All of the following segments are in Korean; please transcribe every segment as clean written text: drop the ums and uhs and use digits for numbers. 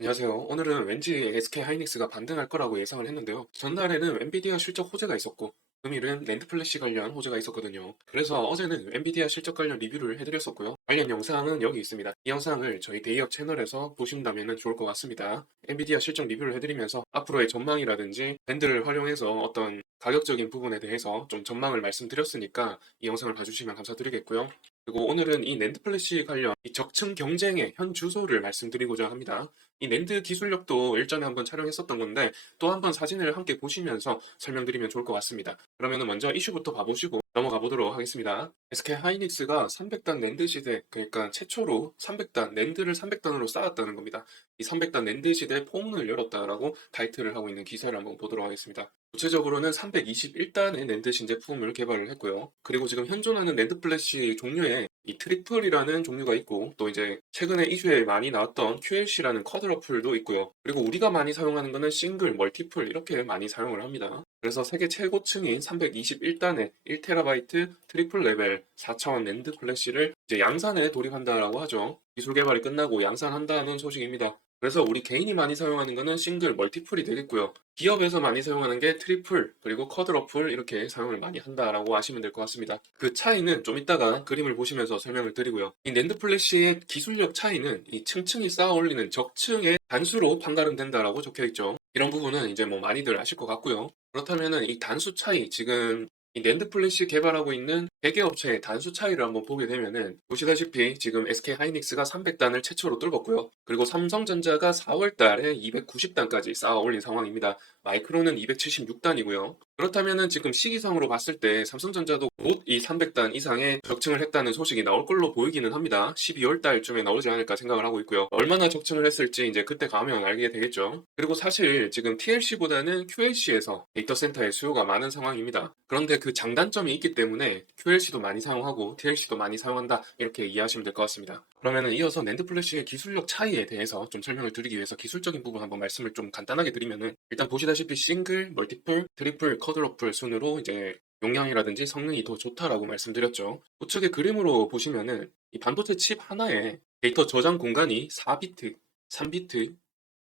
안녕하세요. 오늘은 왠지 SK 하이닉스가 반등할 거라고 예상을 했는데요. 전날에는 엔비디아 실적 호재가 있었고, 금일은 랜드 플래시 관련 호재가 있었거든요. 그래서 어제는 엔비디아 실적 관련 리뷰를 해드렸었고요. 관련 영상은 여기 있습니다. 이 영상을 저희 데이업 채널에서 보신다면 좋을 것 같습니다. 엔비디아 실적 리뷰를 해드리면서 앞으로의 전망이라든지 밴드를 활용해서 어떤 가격적인 부분에 대해서 좀 전망을 말씀드렸으니까 이 영상을 봐주시면 감사드리겠고요. 그리고 오늘은 이 낸드 플래시 관련 이 적층 경쟁의 현 주소를 말씀드리고자 합니다. 이 낸드 기술력도 일전에 한번 촬영했었던 건데 또 한번 사진을 함께 보시면서 설명드리면 좋을 것 같습니다. 그러면 먼저 이슈부터 봐보시고 넘어가 보도록 하겠습니다. SK 하이닉스가 300단 낸드 시대, 그러니까 최초로 300단 낸드를 300단으로 쌓았다는 겁니다. 이 300단 낸드 시대 포문을 열었다라고 타이틀을 하고 있는 기사를 한번 보도록 하겠습니다. 구체적으로는 321단의 낸드 신제품을 개발을 했고요. 그리고 지금 현존하는 낸드 플래시 종류에 이 트리플이라는 종류가 있고, 또 이제 최근에 이슈에 많이 나왔던 QLC라는 쿼드러플도 있고요. 그리고 우리가 많이 사용하는 거는 싱글, 멀티플 이렇게 많이 사용을 합니다. 그래서 세계 최고층인 321단의 1TB 트리플 레벨 4차원 낸드 플래시를 이제 양산에 돌입한다라고 하죠. 기술 개발이 끝나고 양산한다는 소식입니다. 그래서 우리 개인이 많이 사용하는 거는 싱글, 멀티플이 되겠고요. 기업에서 많이 사용하는 게 트리플, 그리고 쿼드러플 이렇게 사용을 많이 한다라고 아시면 될 것 같습니다. 그 차이는 좀 이따가 그림을 보시면서 설명을 드리고요. 이 낸드 플래시의 기술력 차이는 이 층층이 쌓아 올리는 적층의 단수로 판가름된다라고 적혀 있죠. 이런 부분은 이제 뭐 많이들 아실 것 같고요. 그렇다면은 이 단수 차이, 지금 이 낸드 플래시 개발하고 있는 개개 업체의 단수 차이를 한번 보게 되면은 보시다시피 지금 SK 하이닉스가 300단을 최초로 뚫었고요. 그리고 삼성전자가 4월 달에 290단까지 쌓아 올린 상황입니다. 마이크론은 276단이고요. 그렇다면은 지금 시기상으로 봤을 때 삼성전자도 곧 이 300단 이상의 적층을 했다는 소식이 나올 걸로 보이기는 합니다. 12월 달쯤에 나오지 않을까 생각을 하고 있고요. 얼마나 적층을 했을지 이제 그때 가면 알게 되겠죠. 그리고 사실 지금 TLC보다는 QLC에서 데이터 센터의 수요가 많은 상황입니다. 그런데 그 장단점이 있기 때문에 QLC도 많이 사용하고 TLC도 많이 사용한다, 이렇게 이해하시면 될 것 같습니다. 그러면은 이어서 낸드 플래시의 기술력 차이에 대해서 좀 설명을 드리기 위해서 기술적인 부분 한번 말씀을 좀 간단하게 드리면은, 일단 보시다시피 싱글, 멀티플, 트리플, 쿼드러플 순으로 이제 용량이라든지 성능이 더 좋다라고 말씀드렸죠. 우측의 그림으로 보시면은 이 반도체 칩 하나에 데이터 저장 공간이 4비트, 3비트,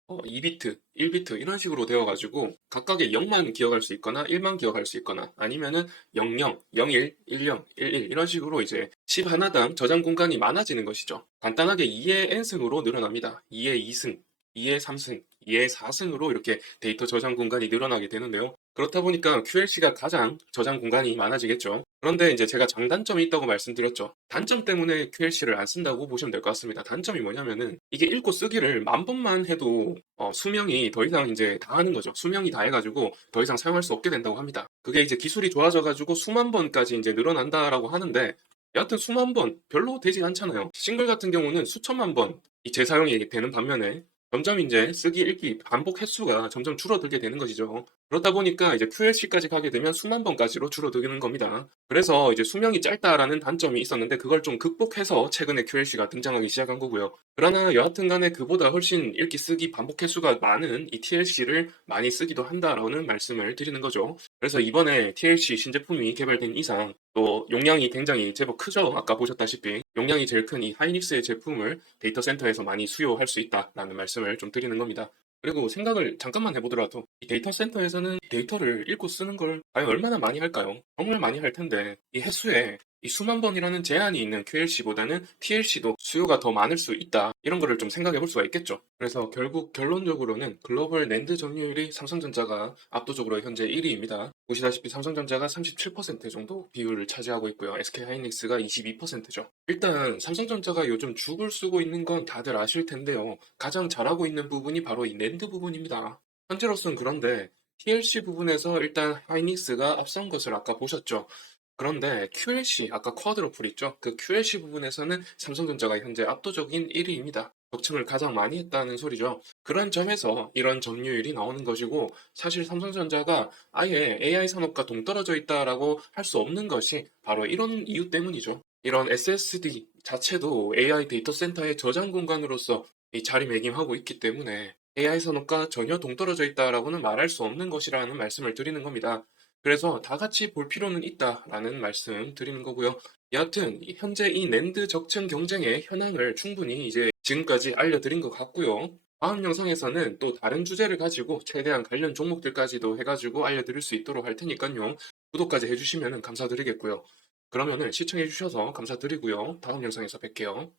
2비트, 1비트 이런 식으로 되어가지고 각각의 0만 기억할 수 있거나 1만 기억할 수 있거나 아니면은 00, 01, 10, 11 이런 식으로 이제 칩 하나당 저장 공간이 많아지는 것이죠. 간단하게 2의 n승으로 늘어납니다. 2의 2승, 2의 3승, 2의 4승으로 이렇게 데이터 저장 공간이 늘어나게 되는데요. 그렇다 보니까 QLC가 가장 저장 공간이 많아지겠죠. 그런데 이제 제가 장단점이 있다고 말씀드렸죠. 단점 때문에 QLC를 안 쓴다고 보시면 될 것 같습니다. 단점이 뭐냐면은 이게 읽고 쓰기를 만 번만 해도 수명이 더 이상 이제 다 하는 거죠. 수명이 다 해가지고 더 이상 사용할 수 없게 된다고 합니다. 그게 이제 기술이 좋아져가지고 수만 번까지 이제 늘어난다라고 하는데, 여하튼 수만 번 별로 되지 않잖아요. 싱글 같은 경우는 수천만 번 이 재사용이 되는 반면에 점점 이제 쓰기, 읽기, 반복 횟수가 점점 줄어들게 되는 것이죠. 그렇다 보니까 이제 QLC까지 가게 되면 수만 번까지로 줄어드는 겁니다. 그래서 이제 수명이 짧다라는 단점이 있었는데 그걸 좀 극복해서 최근에 QLC가 등장하기 시작한 거고요. 그러나 여하튼 간에 그보다 훨씬 읽기, 쓰기, 반복 횟수가 많은 이 TLC를 많이 쓰기도 한다라는 말씀을 드리는 거죠. 그래서 이번에 TLC 신제품이 개발된 이상 또 용량이 굉장히 제법 크죠. 아까 보셨다시피 용량이 제일 큰 이 하이닉스의 제품을 데이터 센터에서 많이 수요할 수 있다라는 말씀을 좀 드리는 겁니다. 그리고 생각을 잠깐만 해보더라도 이 데이터 센터에서는 데이터를 읽고 쓰는 걸 과연 얼마나 많이 할까요? 정말 많이 할 텐데 이 횟수에 이 수만 번이라는 제한이 있는 QLC보다는 TLC도 수요가 더 많을 수 있다, 이런 거를 좀 생각해 볼 수가 있겠죠. 그래서 결국 결론적으로는 글로벌 낸드 점유율이 삼성전자가 압도적으로 현재 1위입니다. 보시다시피 삼성전자가 37% 정도 비율을 차지하고 있고요. SK하이닉스가 22%죠. 일단 삼성전자가 요즘 죽을 쓰고 있는 건 다들 아실 텐데요. 가장 잘하고 있는 부분이 바로 이 낸드 부분입니다. 현재로서는 그런데 TLC 부분에서 일단 하이닉스가 앞선 것을 아까 보셨죠. 그런데 QLC, 아까 쿼드러플 있죠? 그 QLC 부분에서는 삼성전자가 현재 압도적인 1위입니다. 적층을 가장 많이 했다는 소리죠. 그런 점에서 이런 점유율이 나오는 것이고, 사실 삼성전자가 아예 AI 산업과 동떨어져 있다라고 할 수 없는 것이 바로 이런 이유 때문이죠. 이런 SSD 자체도 AI 데이터 센터의 저장 공간으로서 이 자리매김하고 있기 때문에 AI 산업과 전혀 동떨어져 있다라고는 말할 수 없는 것이라는 말씀을 드리는 겁니다. 그래서 다 같이 볼 필요는 있다라는 말씀 드리는 거고요. 여하튼 현재 이 낸드 적층 경쟁의 현황을 충분히 이제 지금까지 알려드린 것 같고요. 다음 영상에서는 또 다른 주제를 가지고 최대한 관련 종목들까지도 해가지고 알려드릴 수 있도록 할 테니까요. 구독까지 해주시면 감사드리겠고요. 그러면은 시청해주셔서 감사드리고요. 다음 영상에서 뵐게요.